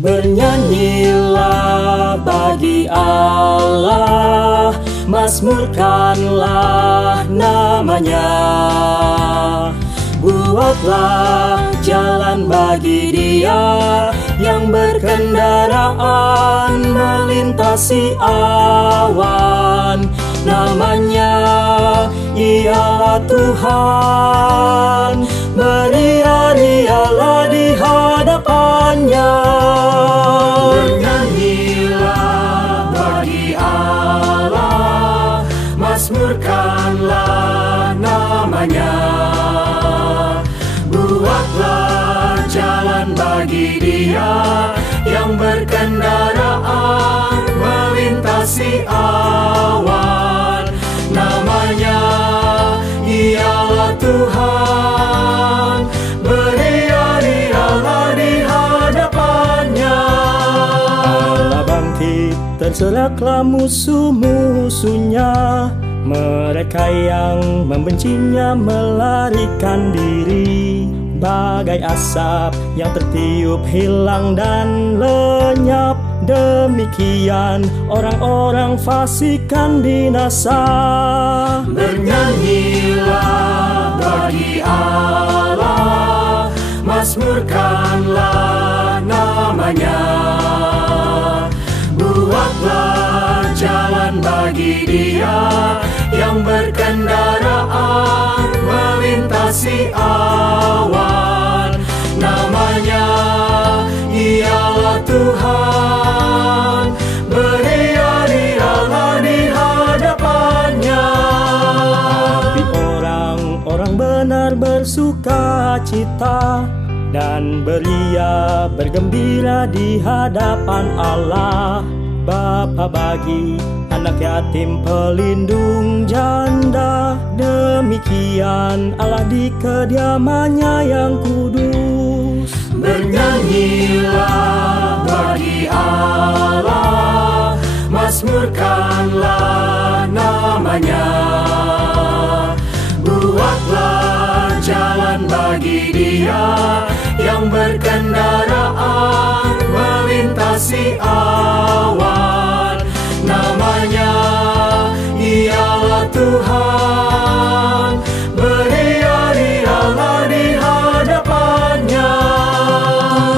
Bernyanyilah bagi Allah, mazmurkanlah namanya. Buatlah jalan bagi Dia yang berkendaraan melintasi awan. Namanya ialah Tuhan, beria-rialah di hadapannya. Bernyanyilah bagi Allah, mazmurkanlah namanya. Buatlah jalan bagi Dia yang berkendaraan melintasi awan. Namanya ialah Tuhan, beria-rialah di hadapannya. Allah bangkit, terseraklah musuh-musuhnya. Mereka yang membencinya melarikan diri. Bagai asap yang tertiup hilang dan lenyap, demikian orang-orang fasik kan binasa. Bernyanyilah bagi Allah, mazmurkanlah namanya. Buatlah jalan bagi Dia yang berkendaraan melintasi awan. Namanya ialah Tuhan, beria-rialah di hadapannya. Tapi orang-orang benar bersuka cita dan beria bergembira di hadapan Allah. Bapa bagi anak yatim, pelindung janda. Demikian Allah di kediamannya yang kudus. Bernyanyilah bagi Allah, mazmurkanlah namanya. Buatlah jalan bagi Dia yang berkendaraan melintasi awan. Namanya ialah Tuhan, beria-rialah di hadapannya.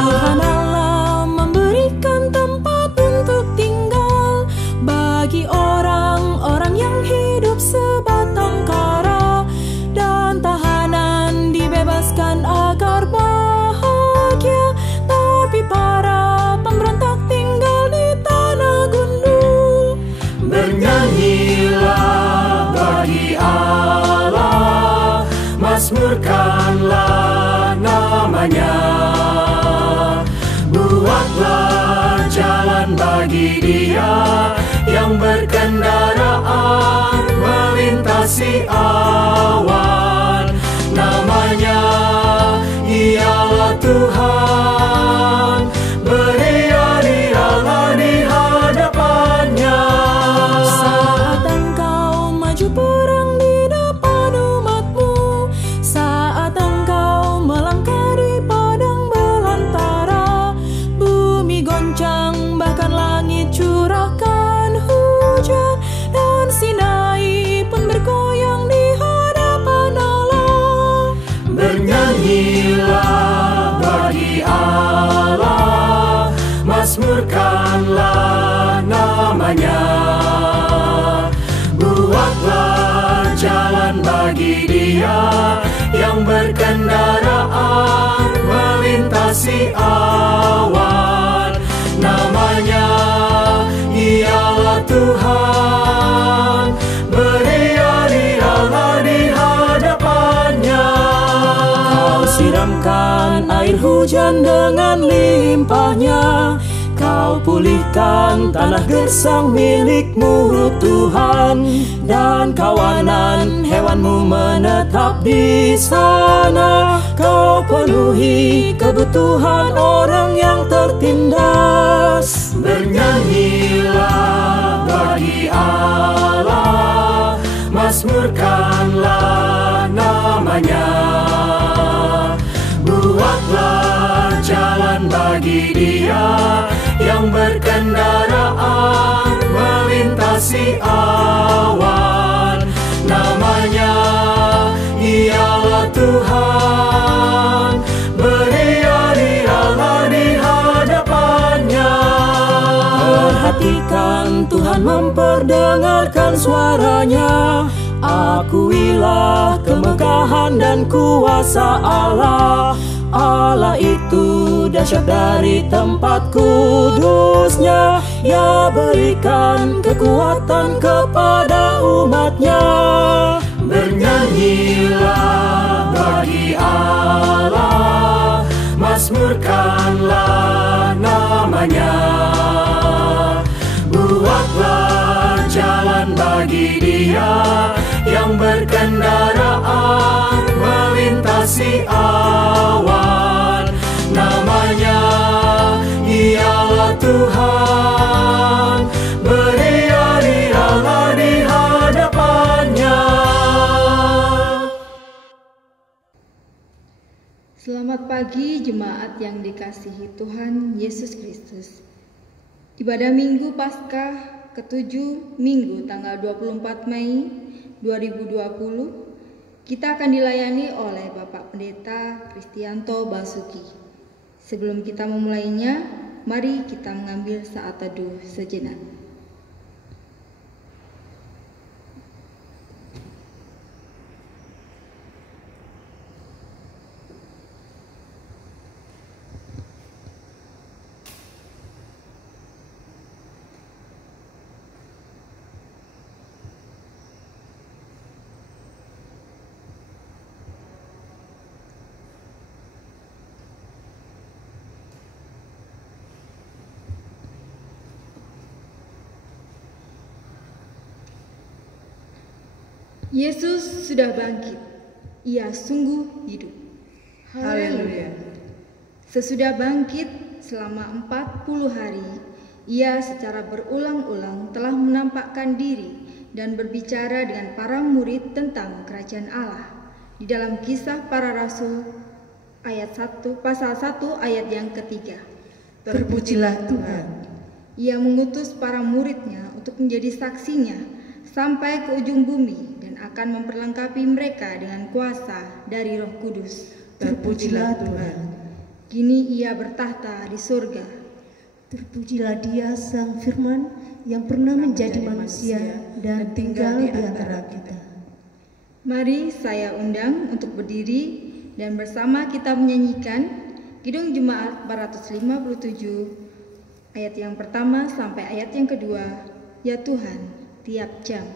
Tuhan Allah memberikan tempat untuk tinggal bagi orang-orang yang hidup sebatang kara, dan tahanan dibebaskan agar bahagia. Tapi para pemberontak tinggal di tanah gundul. Bernyanyilah bagi Allah, mazmurkanlah namanya. Buatlah jalan bagi Dia yang berkendaraan melintasi awan. Namanya ialah Tuhan, beria-rialah di hadapannya. Saat engkau maju perang di depan umatmu, saat engkau melangkah di padang belantara, bumi goncang, bahkan langit curahkan hujan, dan Sinai pun bergoyang di hadapan Allah. Bernyanyilah bagi Allah, mazmurkanlah namanya. Buatlah jalan bagi Dia yang berkendaraan melintasi awan. Namanya ialah Tuhan, beria-rialah di hadapannya. Kau siramkan air hujan dengan limpahnya. Kau pulihkan tanah gersang milikmu Tuhan, dan kawanan hewanmu menetap di sana. Kau penuhi kebutuhan orang yang tertindas. Bernyanyilah bagi Allah, mazmurkanlah namanya. Buatlah jalan bagi Dia berkendaraan melintasi awan. Namanya ialah Tuhan, beriari-arilah di hadapannya. Perhatikan Tuhan memperdengarkan suaranya. Akuilah kemegahan dan kuasa Allah. Allah itu dahsyat dari tempat kudusnya. Ia berikan kekuatan kepada umatnya. Bernyanyilah bagi Allah, mazmurkanlah namanya. Buatlah jalan bagi Dia yang berkendaraan melintasi awan. Namanya ialah Tuhan, beriari-arilah di hadapannya. Selamat pagi jemaat yang dikasihi Tuhan Yesus Kristus. Ibadah Minggu Paskah ke-7 Minggu tanggal 24 Mei 2020 kita akan dilayani oleh Bapak Pendeta Kristianto Basuki. Sebelum kita memulainya, mari kita mengambil saat teduh sejenak. Yesus sudah bangkit, Ia sungguh hidup. Haleluya. Sesudah bangkit selama 40 hari, Ia secara berulang-ulang telah menampakkan diri dan berbicara dengan para murid tentang kerajaan Allah. Di dalam Kisah Para Rasul ayat 1, pasal 1 ayat yang ketiga. Terpujilah Tuhan. Ia mengutus para muridnya untuk menjadi saksinya sampai ke ujung bumi dan akan memperlengkapi mereka dengan kuasa dari Roh Kudus. Terpujilah Tuhan. Kini Ia bertahta di surga. Terpujilah Dia Sang Firman yang pernah menjadi manusia dan tinggal di antara kita. Mari saya undang untuk berdiri dan bersama kita menyanyikan Kidung Jemaat 457 ayat yang pertama sampai ayat yang kedua. Ya Tuhan, tiap jam.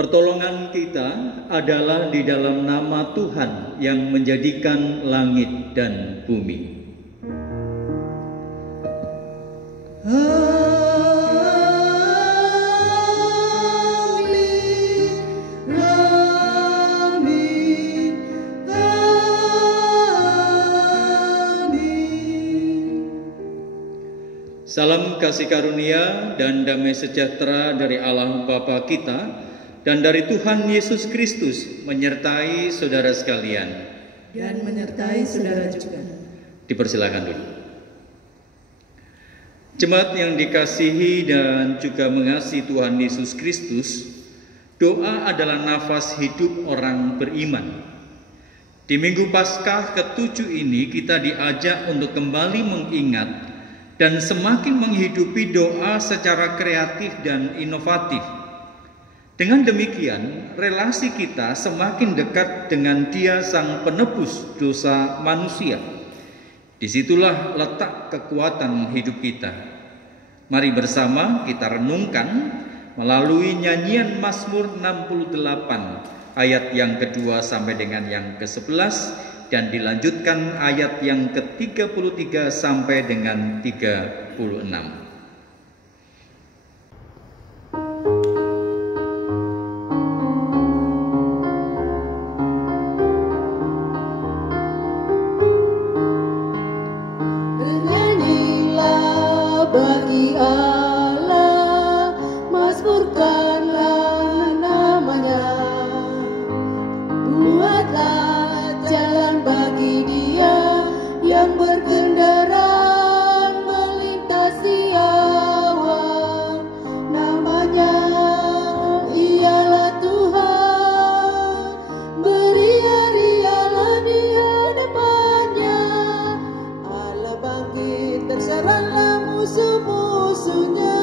Pertolongan kita adalah di dalam nama Tuhan yang menjadikan langit dan bumi. Salam kasih karunia dan damai sejahtera dari Allah Bapa kita dan dari Tuhan Yesus Kristus menyertai saudara sekalian. Dan menyertai saudara juga. Dipersilakan dulu. Jemaat yang dikasihi dan juga mengasihi Tuhan Yesus Kristus, doa adalah nafas hidup orang beriman. Di Minggu Paskah ke-7 ini kita diajak untuk kembali mengingat dan semakin menghidupi doa secara kreatif dan inovatif. Dengan demikian, relasi kita semakin dekat dengan Dia Sang Penebus dosa manusia. Disitulah letak kekuatan hidup kita. Mari bersama kita renungkan melalui nyanyian Mazmur 68 ayat yang kedua sampai dengan yang ke-11 dan dilanjutkan ayat yang ke-33 sampai dengan 36. Bernyanyilah bagi Allah, mazmurkanlah namanya. Buatlah jalan bagi Dia yang berkendaraan melintasi awan. Namanya ialah Tuhan, beria-rialah di hadapannya. Allah bangkit, terserahlah musuh-musuhnya.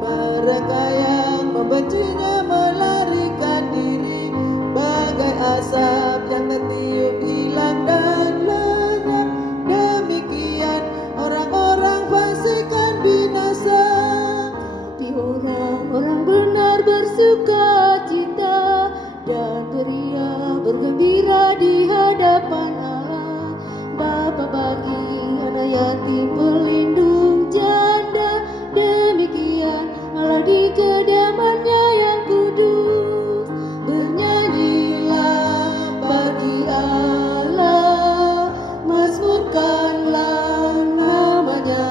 Mereka yang membencinya melarikan diri, bagai asap yang tertiup hilang dan lenyap. Demikian orang-orang fasik kan binasa, tapi orang-orang benar bersuka cita dan beria bergembira di hadapan Allah. Bapa bagi anak yatim, pelindung janda, demikian Allah di kediamannya yang kudus. Bernyanyilah bagi Allah, mazmurkanlah namanya.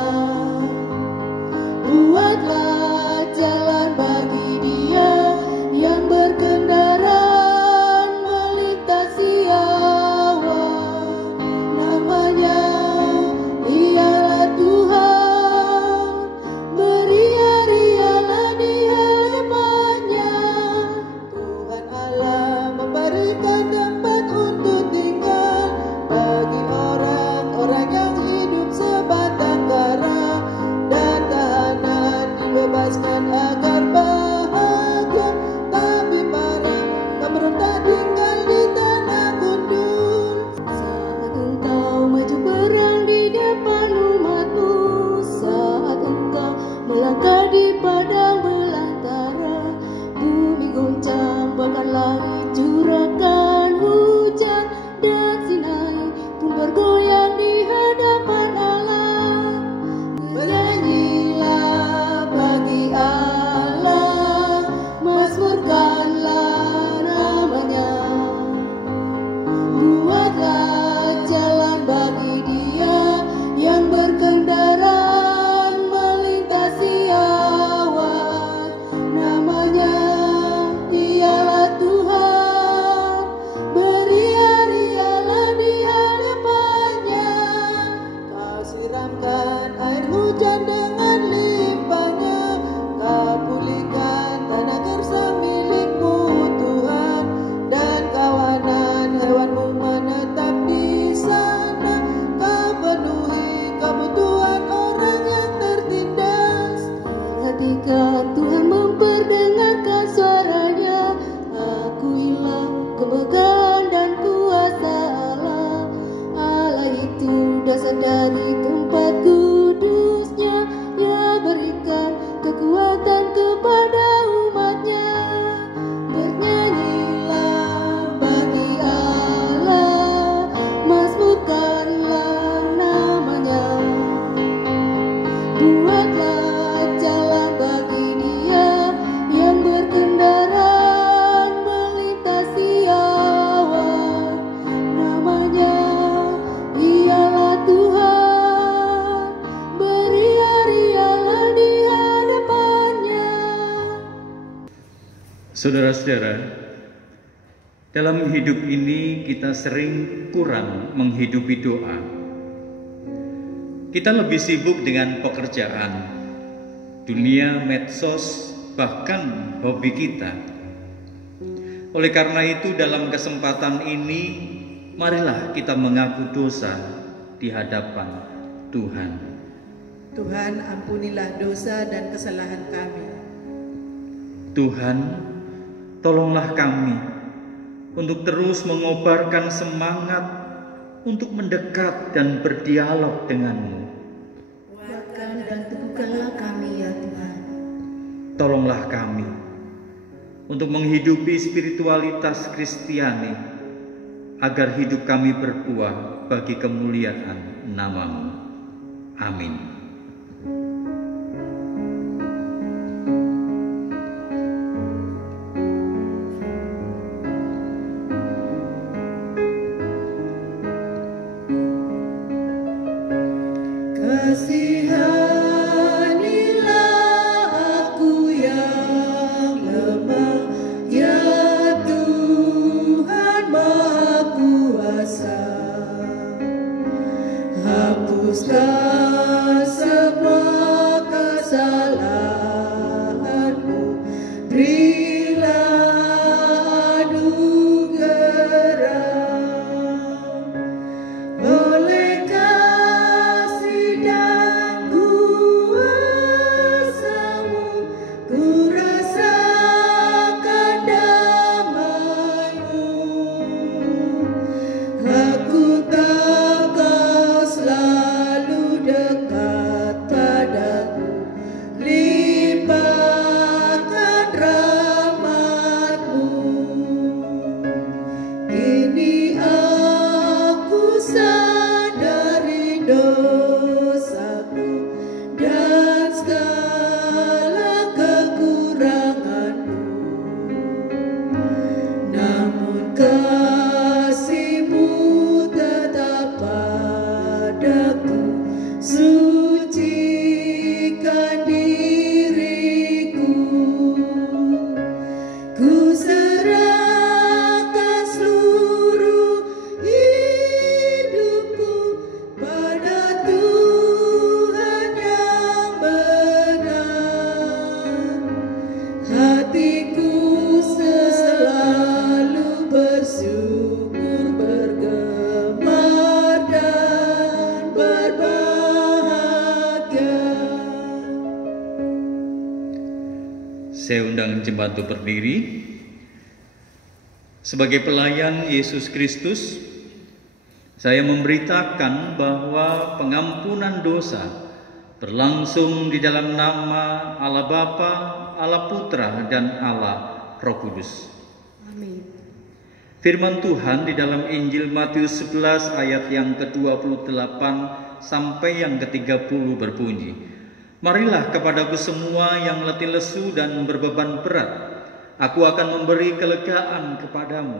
Buatlah jalan bagi Dia yang berkendaraan melintasi awan. Namanya ialah Tuhan, beria-rialah di hadapannya. Tuhan Allah memberikan tempat untuk tinggal bagi orang-orang yang hidup sebatang kara, dan tahanan dibebaskan agar bahagia. Tapi para pemberontak tinggal di tanah gundul. Saat engkau maju perang di depan umatmu, saat engkau melangkah di padang belantara, bumi goncang bahkan langit curahkan hujan, dan Sinai pun bergoyang di hadapan Allah. Bernyanyilah bagi Allah, mazmurkanlah namanya. Buatlah jalan bagi Dia yang berkendaraan melintasi awan. Namanya ialah Tuhan, beria-rialah di hadapannya. Kau siramkan air hujan dengan limpahnya, kau pulihkan tanah gersang milikmu Tuhan, dan kawanan hewanmu menetap di sana. Kau penuhi kebutuhan orang yang tertindas. Ketika Tuhan memperdengarkan suaranya, akuilah kemegahan dan kuasa Allah. Allah itu dasar dari tempat kudusnya, Ia berikan kekuatan kepada umatnya. Bernyanyilah bagi Allah, mazmurkanlah namanya. Buatlah jalan bagi Dia yang berkendaraan melintasi awan. Namanya ialah Tuhan, Saudara-saudara, dalam hidup ini kita sering kurang menghidupi doa. Kita lebih sibuk dengan pekerjaan, dunia, medsos, bahkan hobi kita. Oleh karena itu, dalam kesempatan ini, marilah kita mengaku dosa di hadapan Tuhan. Tuhan, ampunilah dosa dan kesalahan kami. Tuhan, tolonglah kami untuk terus mengobarkan semangat untuk mendekat dan berdialog dengan-Mu. Kuatkan dan teguhkanlah kami ya Tuhan. Tolonglah kami untuk menghidupi spiritualitas Kristiani agar hidup kami berbuah bagi kemuliaan nama-Mu. Amin. Kasihanilah aku yang lemah, ya Tuhan Maha Kuasa. Hapuskan semua kesalahanku, berilah anugerah. Oleh kasih dan kuasa-Mu, ku rasakan damai-Mu. Aku tahu Kau selalu dekat padaku, limpahkan rahmat-Mu. Kini aku sadari dosaku dan segala kekuranganku. Namun kasih-Mu tetap padaku, sucikan diriku. Ku serahkan seluruh hidupku pada Tuhan yang benar. Hatiku selalu bersyukur, bergemar dan berbahagia. Saya undang jemaat untuk berdiri. Sebagai pelayan Yesus Kristus, saya memberitakan bahwa pengampunan dosa berlangsung di dalam nama Allah Bapa, Allah Putra, dan Allah Roh Kudus. Amin. Firman Tuhan di dalam Injil Matius 11 ayat yang ke-28 sampai yang ke-30 berbunyi, "Marilah kepadaku semua yang letih lesu dan berbeban berat, aku akan memberi kelegaan kepadamu.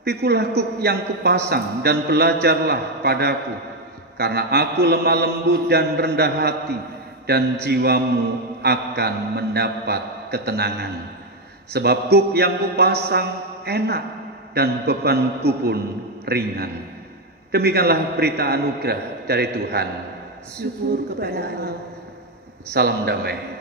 Pikulah kuk yang kupasang dan belajarlah padaku, karena aku lemah lembut dan rendah hati, dan jiwamu akan mendapat ketenangan. Sebab kuk yang kupasang enak dan bebanku pun ringan." Demikianlah berita anugerah dari Tuhan. Syukur kepada Allah. Salam damai.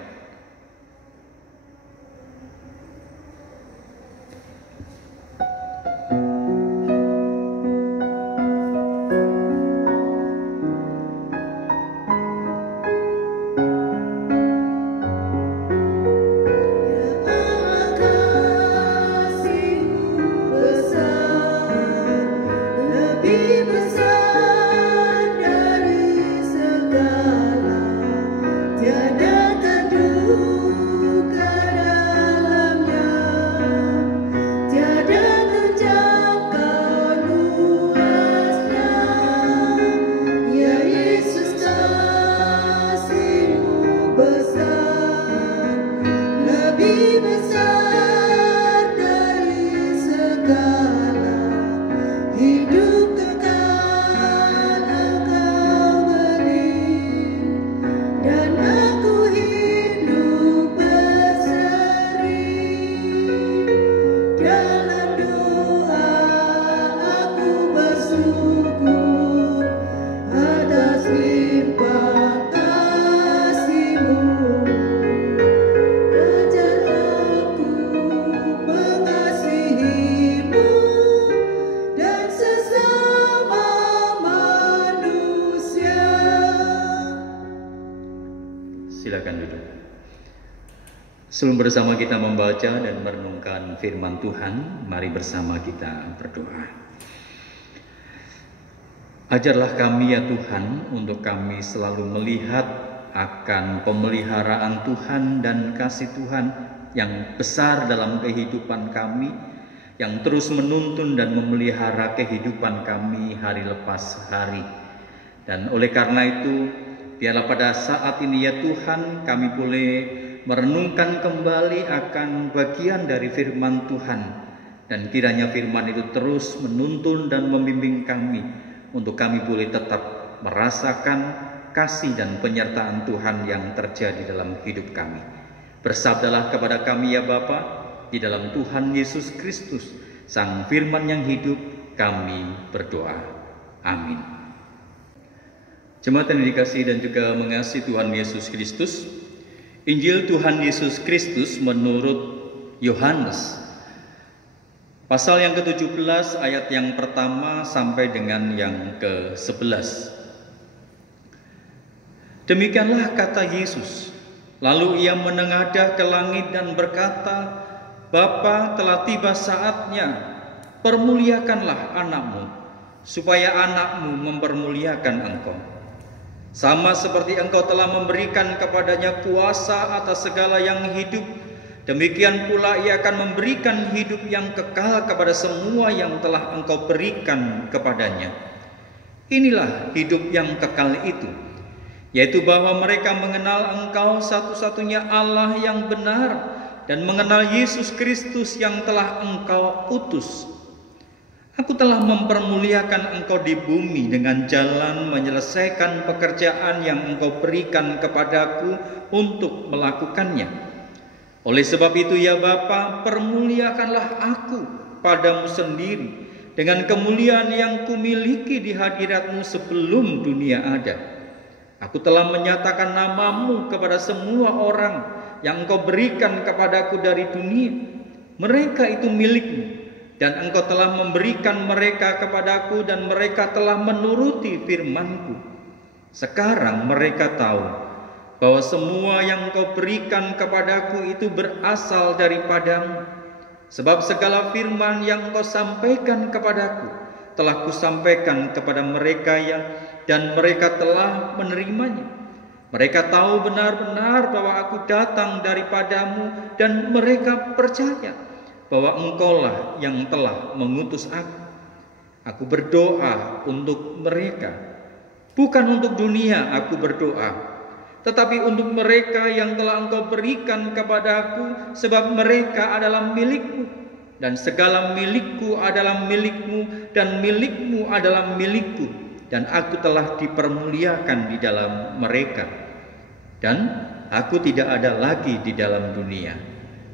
Lebih besar dari segala, tiada kedua. silakan duduk. Sebelum bersama kita membaca dan merenungkan firman Tuhan, mari bersama kita berdoa. Ajarlah kami ya Tuhan, untuk kami selalu melihat akan pemeliharaan Tuhan dan kasih Tuhan yang besar dalam kehidupan kami, yang terus menuntun dan memelihara kehidupan kami hari lepas hari. Dan oleh karena itu, biarlah pada saat ini ya Tuhan, kami boleh merenungkan kembali akan bagian dari firman Tuhan. Dan kiranya firman itu terus menuntun dan membimbing kami, untuk kami boleh tetap merasakan kasih dan penyertaan Tuhan yang terjadi dalam hidup kami. Bersabdalah kepada kami ya Bapa, di dalam Tuhan Yesus Kristus, Sang Firman yang hidup, kami berdoa. Amin. Jemaat yang dikasihi dan juga mengasihi Tuhan Yesus Kristus, Injil Tuhan Yesus Kristus menurut Yohanes, pasal yang ke-17 ayat yang pertama sampai dengan yang ke-11. Demikianlah kata Yesus. Lalu ia menengadah ke langit dan berkata, Bapa, telah tiba saatnya, permuliakanlah anakmu, supaya anakmu mempermuliakan engkau. Sama seperti engkau telah memberikan kepadanya kuasa atas segala yang hidup, demikian pula ia akan memberikan hidup yang kekal kepada semua yang telah engkau berikan kepadanya. Inilah hidup yang kekal itu, yaitu bahwa mereka mengenal engkau satu-satunya Allah yang benar, dan mengenal Yesus Kristus yang telah engkau utus. Aku telah mempermuliakan engkau di bumi dengan jalan menyelesaikan pekerjaan yang engkau berikan kepadaku untuk melakukannya. Oleh sebab itu ya Bapa, permuliakanlah aku padamu sendiri dengan kemuliaan yang kumiliki di hadiratmu sebelum dunia ada. Aku telah menyatakan namamu kepada semua orang yang engkau berikan kepadaku dari dunia. Mereka itu milikmu, dan engkau telah memberikan mereka kepadaku, dan mereka telah menuruti firman-Ku. Sekarang mereka tahu bahwa semua yang engkau berikan kepadaku itu berasal daripadamu. Sebab segala firman yang engkau sampaikan kepadaku telah kusampaikan kepada mereka, dan mereka telah menerimanya. Mereka tahu benar-benar bahwa aku datang daripadamu, dan mereka percaya bahwa engkaulah yang telah mengutus aku. Aku berdoa untuk mereka, bukan untuk dunia aku berdoa, tetapi untuk mereka yang telah engkau berikan kepadaku, sebab mereka adalah milikmu, dan segala milikku adalah milikmu, dan milikmu adalah milikku. Dan aku telah dipermuliakan di dalam mereka, dan aku tidak ada lagi di dalam dunia,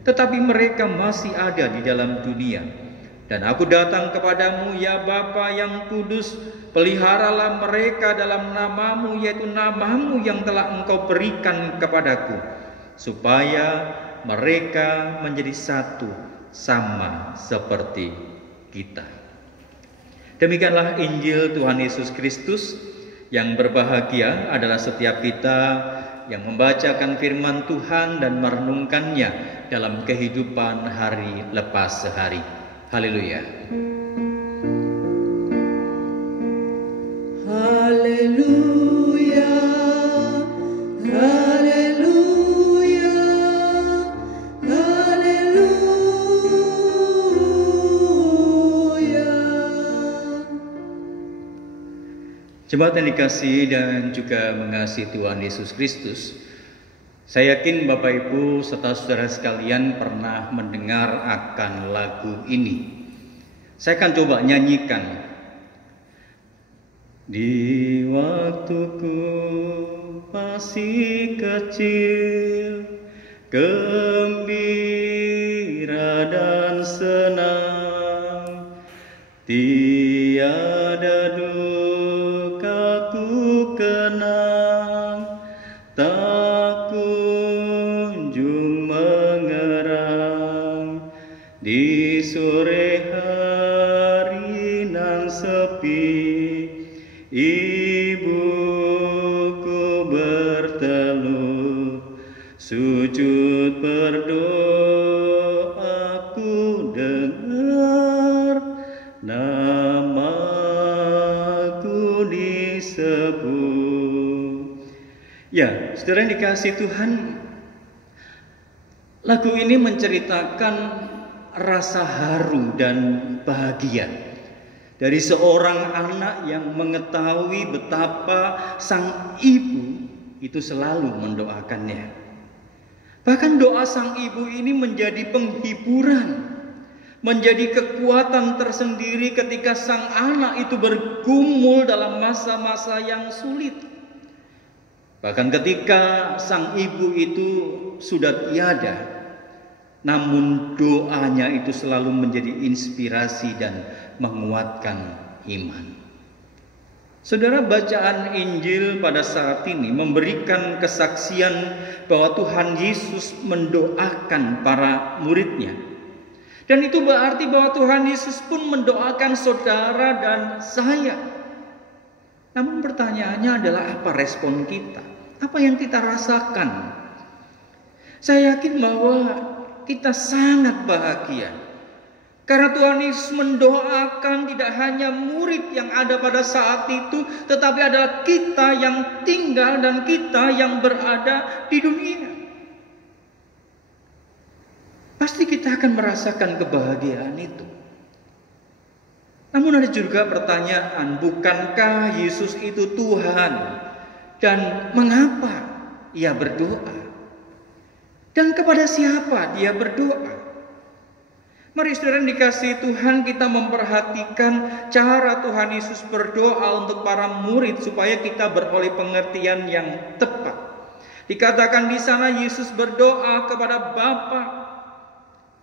tetapi mereka masih ada di dalam dunia. Dan aku datang kepadamu ya Bapa yang kudus, peliharalah mereka dalam namamu, yaitu namamu yang telah engkau berikan kepadaku, supaya mereka menjadi satu sama seperti kita. Demikianlah Injil Tuhan Yesus Kristus. Yang berbahagia adalah setiap kita yang membacakan firman Tuhan dan merenungkannya dalam kehidupan hari lepas hari. Haleluya. Haleluya, haleluya, haleluya. Jemaat yang dikasihi dan juga mengasihi Tuhan Yesus Kristus, saya yakin Bapak Ibu serta saudara sekalian pernah mendengar akan lagu ini. Saya akan coba nyanyikan. Di waktuku masih kecil, gembira dan senang, tiada dukaku kenang, tak kunjung mengerang. Di sore hari nan sepi, ibuku berteluh, Sujud berdoaku, dengar namaku disebut. Ya, saudara yang dikasihi Tuhan, lagu ini menceritakan rasa haru dan bahagia dari seorang anak yang mengetahui betapa sang ibu itu selalu mendoakannya. Bahkan doa sang ibu ini menjadi penghiburan, menjadi kekuatan tersendiri ketika sang anak itu bergumul dalam masa-masa yang sulit. Bahkan ketika sang ibu itu sudah tiada, namun doanya itu selalu menjadi inspirasi dan menguatkan iman. Saudara, bacaan Injil pada saat ini memberikan kesaksian bahwa Tuhan Yesus mendoakan para muridnya. Dan itu berarti bahwa Tuhan Yesus pun mendoakan saudara dan saya. Namun pertanyaannya adalah apa respon kita? Apa yang kita rasakan? Saya yakin bahwa kita sangat bahagia. Karena Tuhan Yesus mendoakan tidak hanya murid yang ada pada saat itu, tetapi adalah kita yang tinggal dan kita yang berada di dunia. Pasti kita akan merasakan kebahagiaan itu. Namun ada juga pertanyaan, bukankah Yesus itu Tuhan? Dan mengapa Ia berdoa? Dan kepada siapa Dia berdoa? Mari saudara yang dikasihi Tuhan, kita memperhatikan cara Tuhan Yesus berdoa untuk para murid supaya kita beroleh pengertian yang tepat. Dikatakan di sana Yesus berdoa kepada Bapa,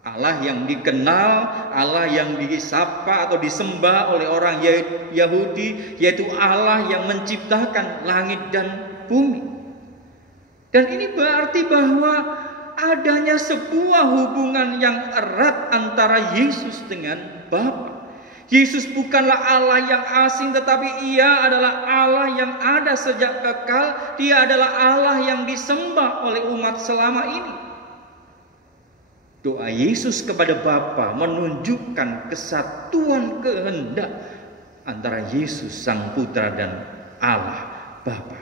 Allah yang dikenal, Allah yang disapa atau disembah oleh orang Yahudi, yaitu Allah yang menciptakan langit dan bumi. Dan ini berarti bahwa adanya sebuah hubungan yang erat antara Yesus dengan Bapa. Yesus bukanlah Allah yang asing, tetapi Ia adalah Allah yang ada sejak kekal. Dia adalah Allah yang disembah oleh umat selama ini. Doa Yesus kepada Bapa menunjukkan kesatuan kehendak antara Yesus Sang Putra dan Allah Bapa.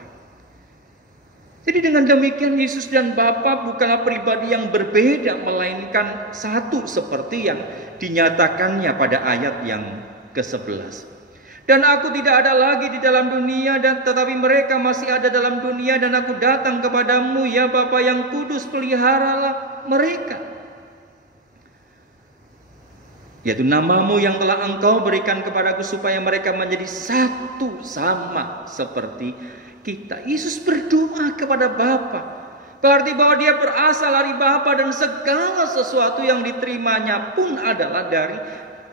Jadi dengan demikian Yesus dan Bapa bukanlah pribadi yang berbeda, melainkan satu seperti yang dinyatakannya pada ayat yang ke-11. Dan aku tidak ada lagi di dalam dunia, dan tetapi mereka masih ada dalam dunia, dan aku datang kepadamu, ya Bapa yang kudus, peliharalah mereka. Yaitu namamu yang telah Engkau berikan kepadaku, supaya mereka menjadi satu sama seperti kita. Yesus berdoa kepada Bapa. Berarti bahwa Dia berasal dari Bapa dan segala sesuatu yang diterimanya pun adalah dari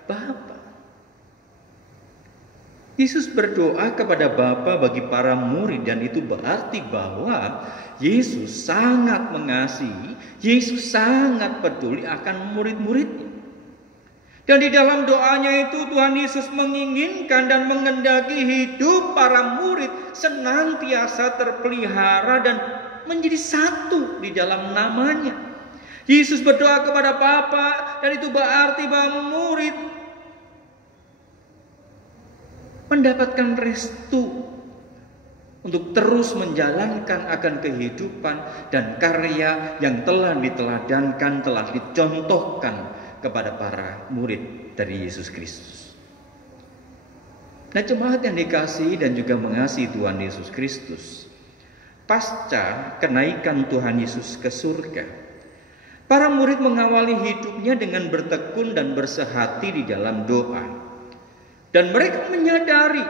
Bapa. Yesus berdoa kepada Bapa bagi para murid, dan itu berarti bahwa Yesus sangat mengasihi, Yesus sangat peduli akan murid-muridnya. Dan di dalam doanya itu Tuhan Yesus menginginkan dan mengendaki hidup para murid senantiasa terpelihara dan menjadi satu di dalam namanya. Yesus berdoa kepada Bapa, dan itu berarti bahwa murid mendapatkan restu untuk terus menjalankan akan kehidupan dan karya yang telah diteladankan, telah dicontohkan kepada para murid dari Yesus Kristus. Nah, jemaat yang dikasihi dan juga mengasihi Tuhan Yesus Kristus, pasca kenaikan Tuhan Yesus ke surga, para murid mengawali hidupnya dengan bertekun dan bersehati di dalam doa. Dan mereka menyadari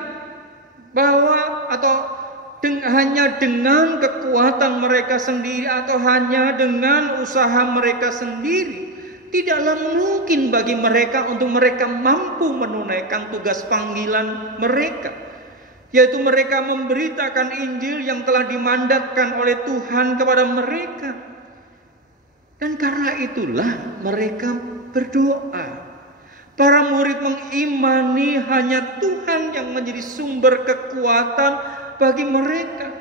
bahwa hanya dengan kekuatan mereka sendiri atau hanya dengan usaha mereka sendiri, tidaklah mungkin bagi mereka untuk mereka mampu menunaikan tugas panggilan mereka, yaitu mereka memberitakan Injil yang telah dimandatkan oleh Tuhan kepada mereka. Dan karena itulah mereka berdoa. Para murid mengimani hanya Tuhan yang menjadi sumber kekuatan bagi mereka.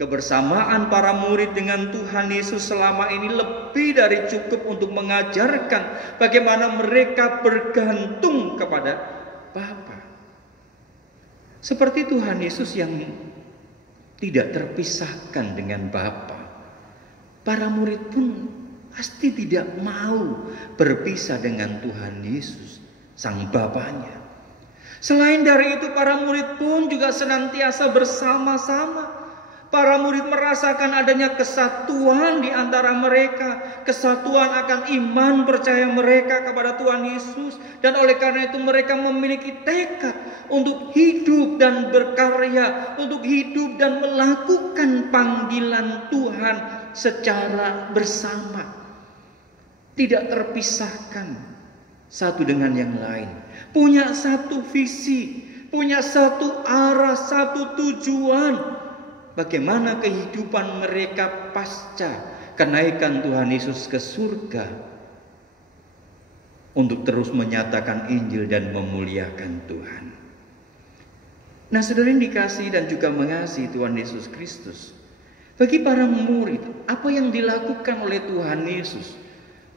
Kebersamaan para murid dengan Tuhan Yesus selama ini lebih dari cukup untuk mengajarkan bagaimana mereka bergantung kepada Bapa. Seperti Tuhan Yesus yang tidak terpisahkan dengan Bapa, para murid pun pasti tidak mau berpisah dengan Tuhan Yesus, Sang Bapanya. Selain dari itu, para murid pun juga senantiasa bersama-sama. Para murid merasakan adanya kesatuan di antara mereka, kesatuan akan iman percaya mereka kepada Tuhan Yesus, dan oleh karena itu mereka memiliki tekad untuk hidup dan berkarya, untuk hidup dan melakukan panggilan Tuhan secara bersama, tidak terpisahkan satu dengan yang lain, punya satu visi, punya satu arah, satu tujuan. Bagaimana kehidupan mereka pasca kenaikan Tuhan Yesus ke surga untuk terus menyatakan Injil dan memuliakan Tuhan. Nah, saudara yang dikasihi dan juga mengasihi Tuhan Yesus Kristus, bagi para murid, apa yang dilakukan oleh Tuhan Yesus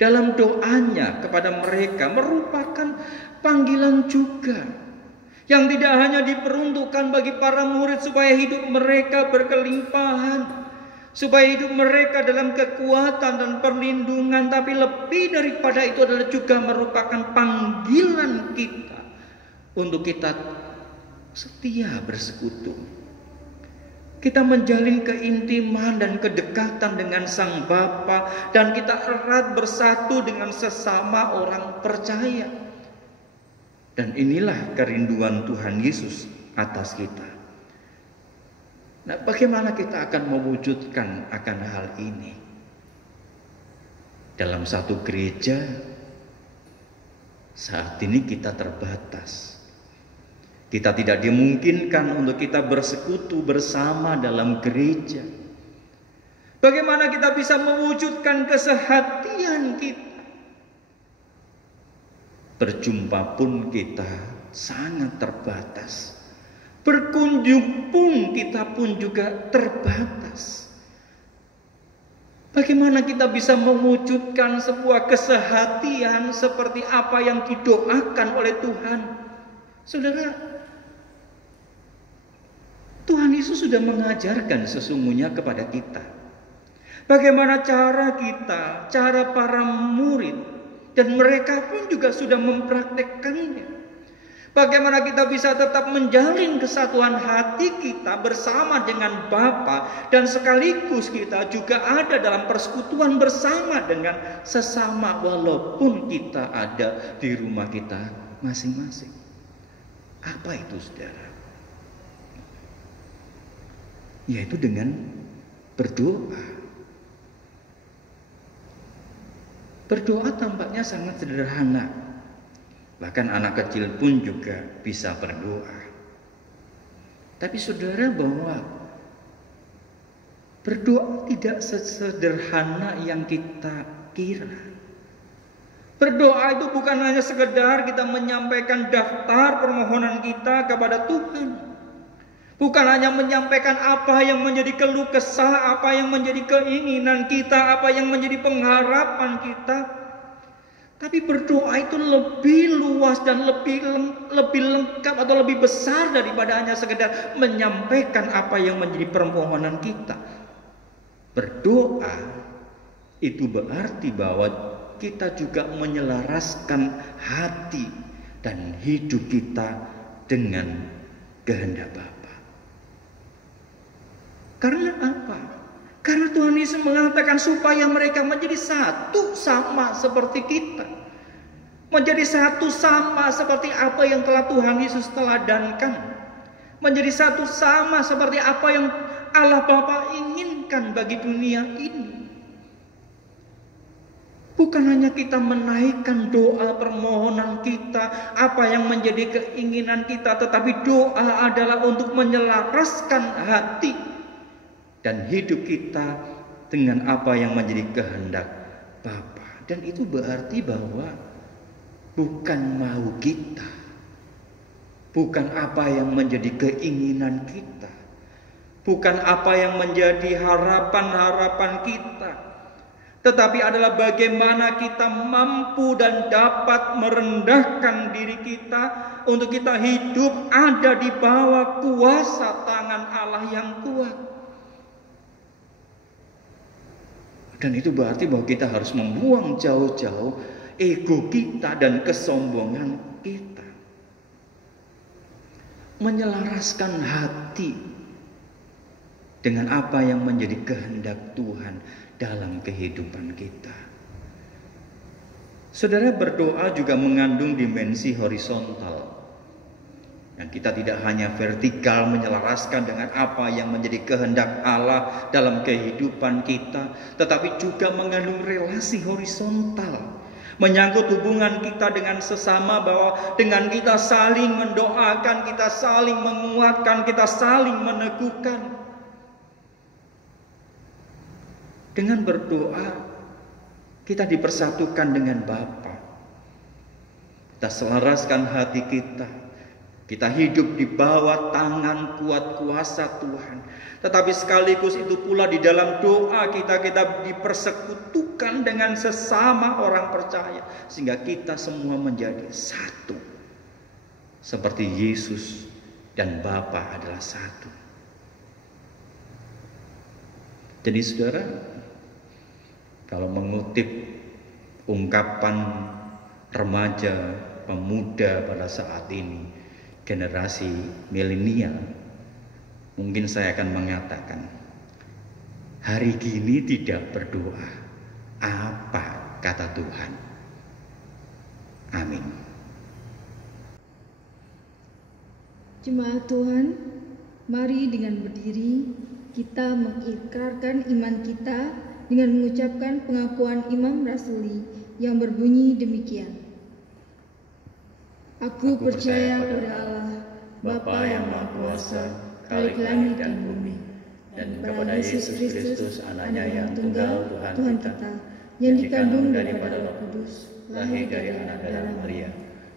dalam doanya kepada mereka merupakan panggilan juga, yang tidak hanya diperuntukkan bagi para murid supaya hidup mereka berkelimpahan, supaya hidup mereka dalam kekuatan dan perlindungan, tapi lebih daripada itu adalah juga merupakan panggilan kita untuk kita setia bersekutu. Kita menjalin keintiman dan kedekatan dengan Sang Bapa, dan kita erat bersatu dengan sesama orang percaya. Dan inilah kerinduan Tuhan Yesus atas kita. Nah, bagaimana kita akan mewujudkan akan hal ini? Dalam satu gereja, saat ini kita terbatas. Kita tidak dimungkinkan untuk kita bersekutu bersama dalam gereja. Bagaimana kita bisa mewujudkan kesehatian kita? Berjumpa pun kita sangat terbatas. Berkunjung pun kita pun juga terbatas. Bagaimana kita bisa mewujudkan sebuah kesehatian seperti apa yang didoakan oleh Tuhan? Saudara, Tuhan Yesus sudah mengajarkan sesungguhnya kepada kita. Bagaimana cara kita, cara para murid, dan mereka pun juga sudah mempraktekkannya. Bagaimana kita bisa tetap menjalin kesatuan hati kita bersama dengan Bapa, dan sekaligus kita juga ada dalam persekutuan bersama dengan sesama walaupun kita ada di rumah kita masing-masing. Apa itu, saudara? Yaitu dengan berdoa. Berdoa tampaknya sangat sederhana. Bahkan anak kecil pun juga bisa berdoa. Tapi saudara, bahwa berdoa tidak sesederhana yang kita kira. Berdoa itu bukan hanya sekedar kita menyampaikan daftar permohonan kita kepada Tuhan. Bukan hanya menyampaikan apa yang menjadi keluh kesah, apa yang menjadi keinginan kita, apa yang menjadi pengharapan kita. Tapi berdoa itu lebih luas dan lebih lengkap atau lebih besar daripada hanya sekedar menyampaikan apa yang menjadi permohonan kita. Berdoa itu berarti bahwa kita juga menyelaraskan hati dan hidup kita dengan kehendak Bapa. Karena apa? Karena Tuhan Yesus mengatakan supaya mereka menjadi satu sama seperti kita. Menjadi satu sama seperti apa yang telah Tuhan Yesus teladankan. Menjadi satu sama seperti apa yang Allah Bapa inginkan bagi dunia ini. Bukan hanya kita menaikkan doa permohonan kita, apa yang menjadi keinginan kita, tetapi doa adalah untuk menyelaraskan hati dan hidup kita dengan apa yang menjadi kehendak Bapa. Dan itu berarti bahwa bukan mau kita, bukan apa yang menjadi keinginan kita, bukan apa yang menjadi harapan-harapan kita, tetapi adalah bagaimana kita mampu dan dapat merendahkan diri kita untuk kita hidup ada di bawah kuasa tangan Allah yang kuat. Dan itu berarti bahwa kita harus membuang jauh-jauh ego kita dan kesombongan kita. Menyelaraskan hati dengan apa yang menjadi kehendak Tuhan dalam kehidupan kita. Saudara, berdoa juga mengandung dimensi horizontal. Yang kita tidak hanya vertikal menyelaraskan dengan apa yang menjadi kehendak Allah dalam kehidupan kita, tetapi juga mengandung relasi horizontal. Menyangkut hubungan kita dengan sesama, bahwa dengan kita saling mendoakan, kita saling menguatkan, kita saling meneguhkan. Dengan berdoa, kita dipersatukan dengan Bapa. Kita selaraskan hati kita. Kita hidup di bawah tangan kuat kuasa Tuhan. Tetapi sekaligus itu pula di dalam doa kita dipersekutukan dengan sesama orang percaya. Sehingga kita semua menjadi satu. Seperti Yesus dan Bapa adalah satu. Jadi saudara, kalau mengutip ungkapan remaja pemuda pada saat ini, generasi milenial, mungkin saya akan mengatakan, hari gini tidak berdoa, apa kata Tuhan? Amin. Jemaat Tuhan, mari dengan berdiri kita mengikrarkan iman kita dengan mengucapkan pengakuan imam rasuli yang berbunyi demikian. Aku percaya pada Allah, Bapa yang Maha Kuasa, Khalik langit dan bumi, dan kepada Yesus Kristus, Anaknya yang tunggal, Tuhan kita, yang dikandung daripada Roh Kudus, lahir dari anak darah Maria,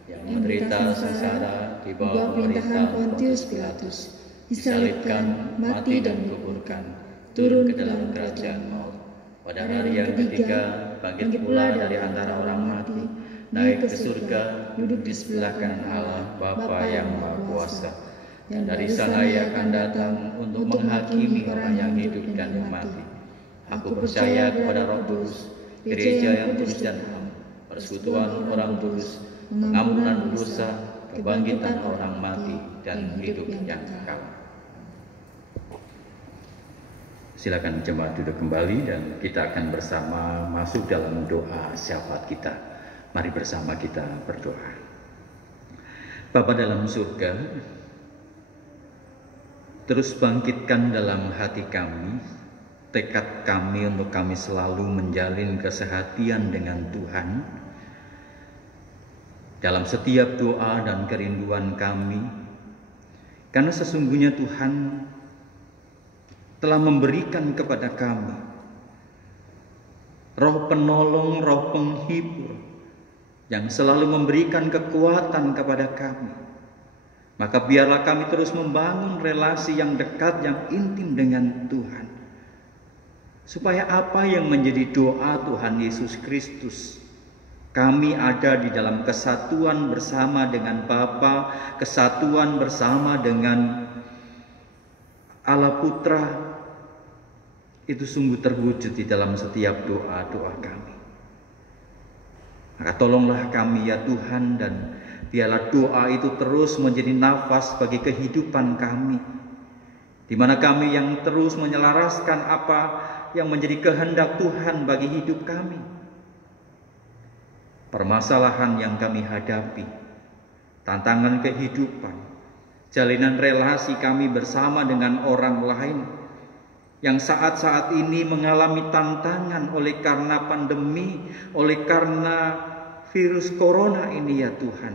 yang menderita sengsara di bawah pemerintahan Pontius Pilatus, disalibkan, mati dan dikuburkan, turun ke dalam kerajaan maut. Pada hari yang ketiga, bangkit pula dari antara orang mati, naik ke surga, duduk di sebelah kanan Allah, Bapa yang Maha Kuasa. Dan dari sana Ia akan datang untuk menghakimi orang yang hidup dan yang mati. Aku percaya kepada Roh Kudus, gereja yang kudus dan am, persekutuan orang kudus, pengampunan dosa, kebangkitan orang mati, dan hidup yang kekal. Silakan jemaat duduk kembali dan kita akan bersama masuk dalam doa syafaat kita. Mari bersama kita berdoa. Bapa dalam surga, terus bangkitkan dalam hati kami tekad kami untuk kami selalu menjalin kesehatian dengan Tuhan dalam setiap doa dan kerinduan kami, karena sesungguhnya Tuhan telah memberikan kepada kami Roh penolong, Roh penghibur yang selalu memberikan kekuatan kepada kami. Maka biarlah kami terus membangun relasi yang dekat, yang intim dengan Tuhan, supaya apa yang menjadi doa Tuhan Yesus Kristus, kami ada di dalam kesatuan bersama dengan Bapa, kesatuan bersama dengan Allah Putra, itu sungguh terwujud di dalam setiap doa-doa kami. Maka tolonglah kami ya Tuhan, dan biarlah doa itu terus menjadi nafas bagi kehidupan kami, di mana kami yang terus menyelaraskan apa yang menjadi kehendak Tuhan bagi hidup kami. Permasalahan yang kami hadapi, tantangan kehidupan, jalinan relasi kami bersama dengan orang lain yang saat-saat ini mengalami tantangan oleh karena pandemi, oleh karena virus corona ini ya Tuhan.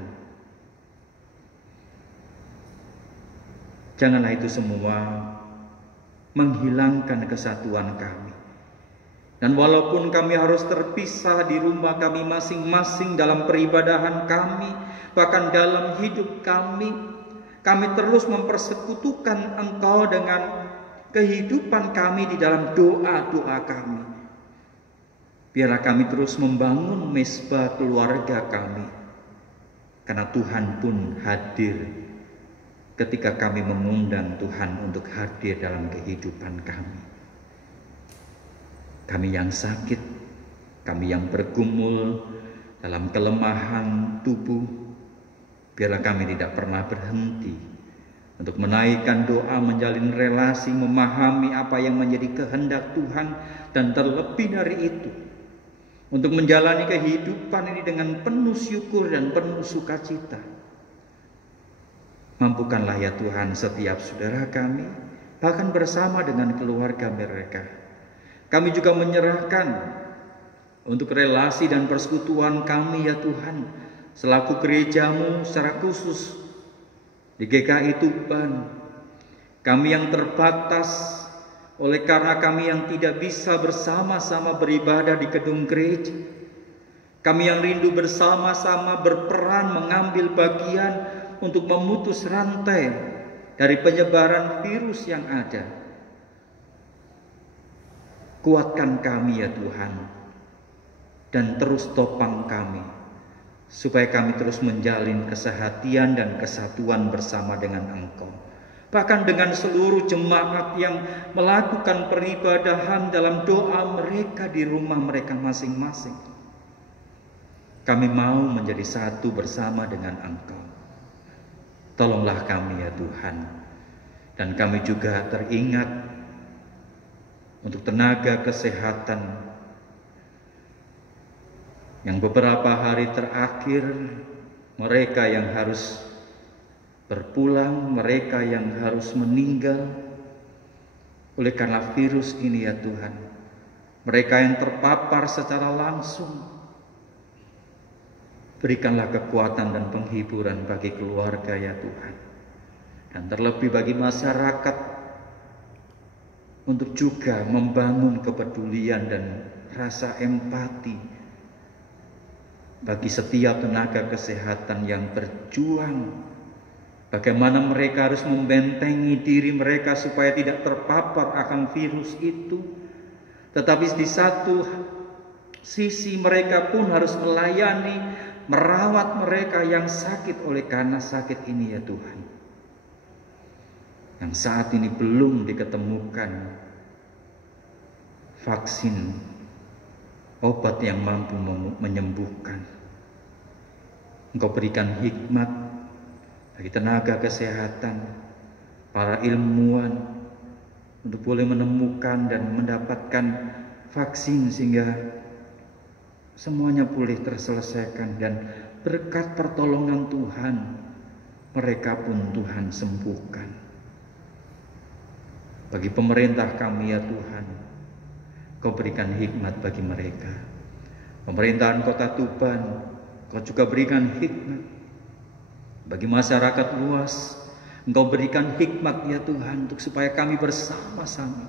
Janganlah itu semua menghilangkan kesatuan kami. Dan walaupun kami harus terpisah di rumah kami masing-masing dalam peribadahan kami, bahkan dalam hidup kami terus mempersekutukan Engkau dengan kehidupan kami di dalam doa-doa kami. Biarlah kami terus membangun mesbah keluarga kami, karena Tuhan pun hadir ketika kami mengundang Tuhan untuk hadir dalam kehidupan kami. Kami yang sakit, kami yang bergumul dalam kelemahan tubuh, biarlah kami tidak pernah berhenti untuk menaikkan doa, menjalin relasi, memahami apa yang menjadi kehendak Tuhan, dan terlebih dari itu, untuk menjalani kehidupan ini dengan penuh syukur dan penuh sukacita. Mampukanlah ya Tuhan setiap saudara kami, bahkan bersama dengan keluarga mereka. Kami juga menyerahkan untuk relasi dan persekutuan kami ya Tuhan, selaku gereja-Mu secara khusus di GKI Tuban. Kami yang terbatas oleh karena kami yang tidak bisa bersama-sama beribadah di gedung gereja. Kami yang rindu bersama-sama berperan mengambil bagian untuk memutus rantai dari penyebaran virus yang ada. Kuatkan kami ya Tuhan, dan terus topang kami, supaya kami terus menjalin kesehatian dan kesatuan bersama dengan Engkau. Bahkan dengan seluruh jemaat yang melakukan peribadahan dalam doa mereka di rumah mereka masing-masing. Kami mau menjadi satu bersama dengan Engkau. Tolonglah kami ya Tuhan. Dan kami juga teringat untuk tenaga kesehatan yang beberapa hari terakhir, mereka yang harus berpulang, mereka yang harus meninggal oleh karena virus ini ya Tuhan. Mereka yang terpapar secara langsung, berikanlah kekuatan dan penghiburan bagi keluarga ya Tuhan. Dan terlebih bagi masyarakat, untuk juga membangun kepedulian dan rasa empati bagi setiap tenaga kesehatan yang berjuang. Bagaimana mereka harus membentengi diri mereka supaya tidak terpapar akan virus itu. Tetapi di satu sisi mereka pun harus melayani, merawat mereka yang sakit oleh karena sakit ini ya Tuhan. Yang saat ini belum diketemukan vaksin, obat yang mampu menyembuhkan. Engkau berikan hikmat bagi tenaga kesehatan, para ilmuwan, untuk boleh menemukan dan mendapatkan vaksin sehingga semuanya boleh terselesaikan, dan berkat pertolongan Tuhan mereka pun Tuhan sembuhkan. Bagi pemerintah kami ya Tuhan, Kau berikan hikmat bagi mereka. Pemerintahan Kota Tuban, Kau juga berikan hikmat. Bagi masyarakat luas, Engkau berikan hikmat ya Tuhan, untuk supaya kami bersama-sama,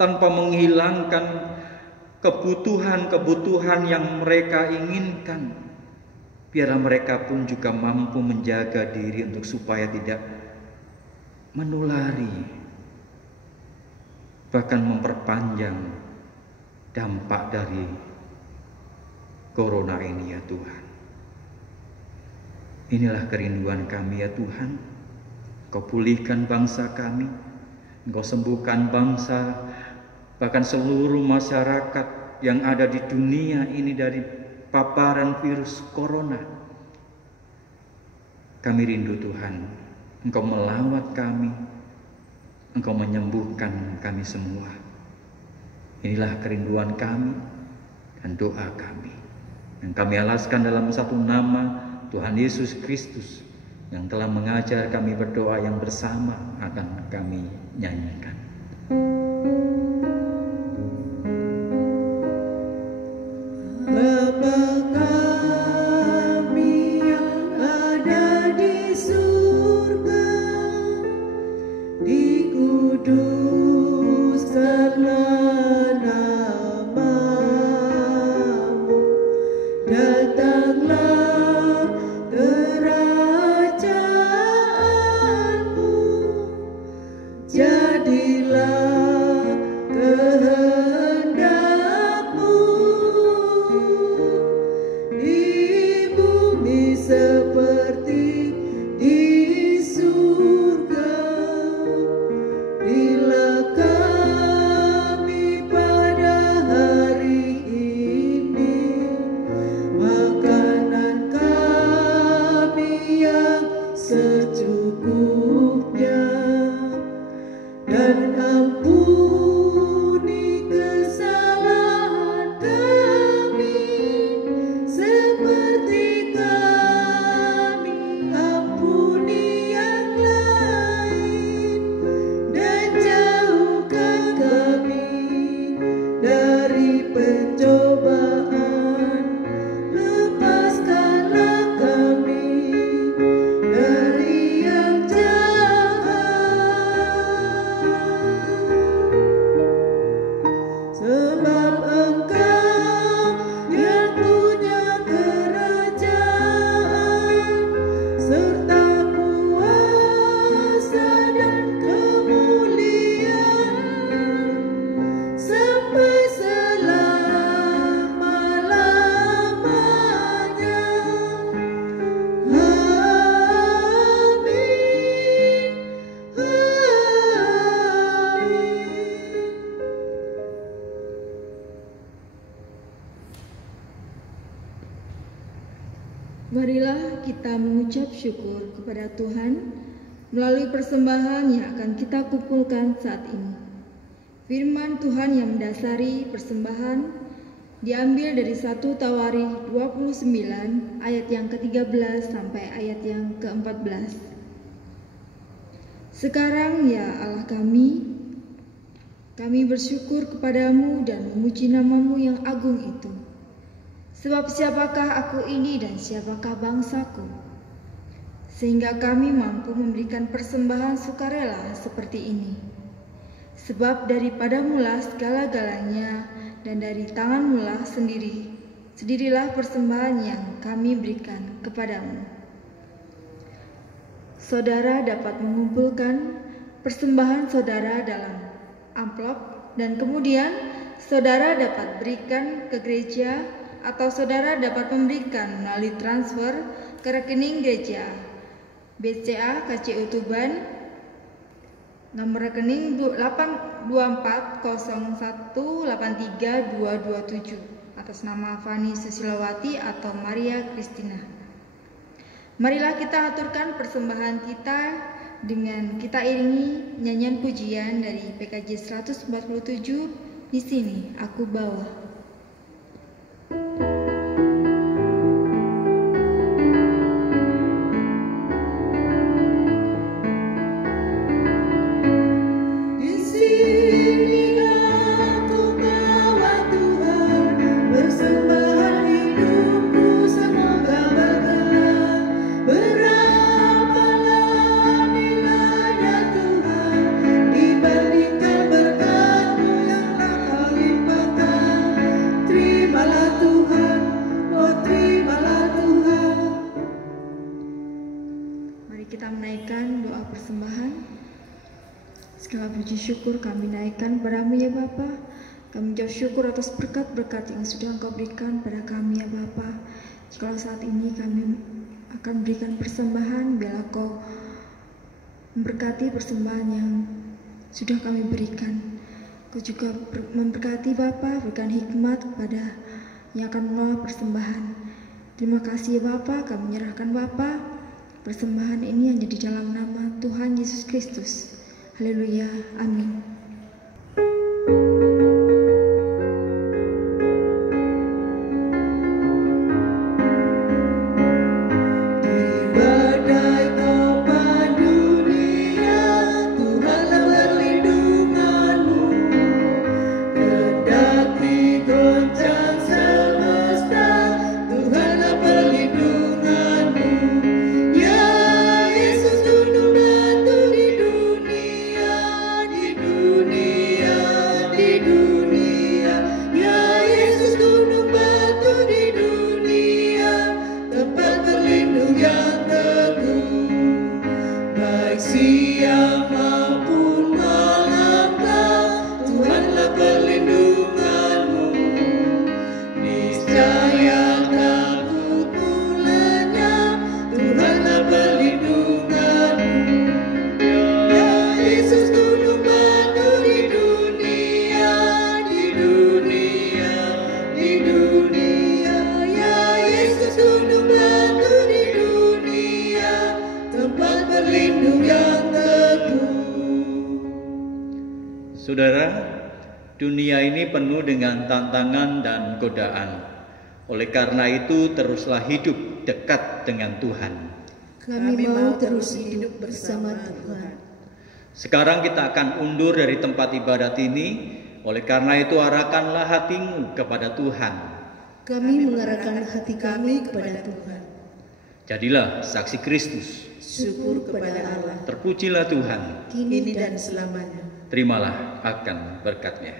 tanpa menghilangkan kebutuhan-kebutuhan yang mereka inginkan, biarlah mereka pun juga mampu menjaga diri untuk supaya tidak menulari, bahkan memperpanjang dampak dari corona ini ya Tuhan. Inilah kerinduan kami ya Tuhan. Kau pulihkan bangsa kami, Engkau sembuhkan bangsa, bahkan seluruh masyarakat yang ada di dunia ini dari paparan virus corona. Kami rindu Tuhan, Engkau melawat kami, Engkau menyembuhkan kami semua. Inilah kerinduan kami dan doa kami, yang kami alaskan dalam satu nama Tuhan Yesus Kristus, yang telah mengajar kami berdoa yang bersama akan kami nyanyikan. Bapa kami yang ada di surga, dikuduskanlah namamu, datanglah kerajaanmu, jadi ampuni kesalahan kami seperti kami ampuni yang lain, dan jauhkan kami dari pencobaan, lepaskanlah kami dari yang jahat, sebab Engkau yang punya kerajaan serta kuasa dan kemuliaan sampai selama-lamanya. Amin. Marilah kita mengucap syukur kepada Tuhan melalui persembahan yang akan kita kumpulkan saat ini. Firman Tuhan yang mendasari persembahan diambil dari 1 Tawarikh 29 ayat yang ke-13 sampai ayat yang ke-14. Sekarang ya Allah kami bersyukur kepadamu dan memuji namamu yang agung itu. Sebab siapakah aku ini dan siapakah bangsaku, sehingga kami mampu memberikan persembahan sukarela seperti ini. Sebab daripadamulah segala-galanya, dan dari tanganmulah sendirilah persembahan yang kami berikan kepadamu. Saudara dapat mengumpulkan persembahan saudara dalam amplop, dan kemudian saudara dapat berikan ke gereja, atau saudara dapat memberikan melalui transfer ke rekening gereja BCA KCU Tuban, nomor rekening 82401832227 atas nama Fani Susilawati atau Maria Kristina. Marilah kita aturkan persembahan kita dengan kita iringi nyanyian pujian dari PKJ 147 di sini aku bawa. Syukur kami naikkan padamu ya Bapa. Kami mengucap syukur atas berkat-berkat yang sudah Engkau berikan pada kami ya Bapa. Jikalau saat ini kami akan berikan persembahan, biarlah Kau memberkati persembahan yang sudah kami berikan. Kau juga memberkati Bapa, berikan hikmat kepada yang akan mengelola persembahan. Terima kasih ya Bapa, kami menyerahkan Bapa persembahan ini hanya di dalam nama Tuhan Yesus Kristus. Haleluya, amin. Yesus gunung batu di dunia. Saudara, dunia ini penuh dengan tantangan dan godaan. Oleh karena itu, teruslah hidup dekat dengan Tuhan. Kami mau terus hidup bersama Tuhan. Sekarang kita akan undur dari tempat ibadat ini. Oleh karena itu, arahkanlah hatimu kepada Tuhan. Kami mengarahkan hati kami kepada Tuhan. Jadilah saksi Kristus. Syukur kepada Allah, Terpujilah Tuhan. kini dan selamanya. Terimalah akan berkat-Nya.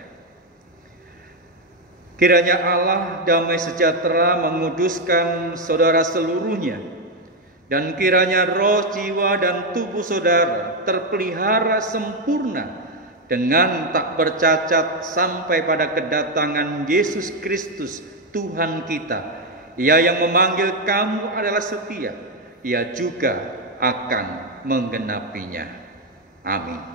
Kiranya Allah damai sejahtera menguduskan saudara seluruhnya, dan kiranya roh, jiwa, dan tubuh saudara terpelihara sempurna dengan tak bercacat sampai pada kedatangan Yesus Kristus Tuhan kita. Ia yang memanggil kamu adalah setia, Ia juga akan menggenapinya. Amin.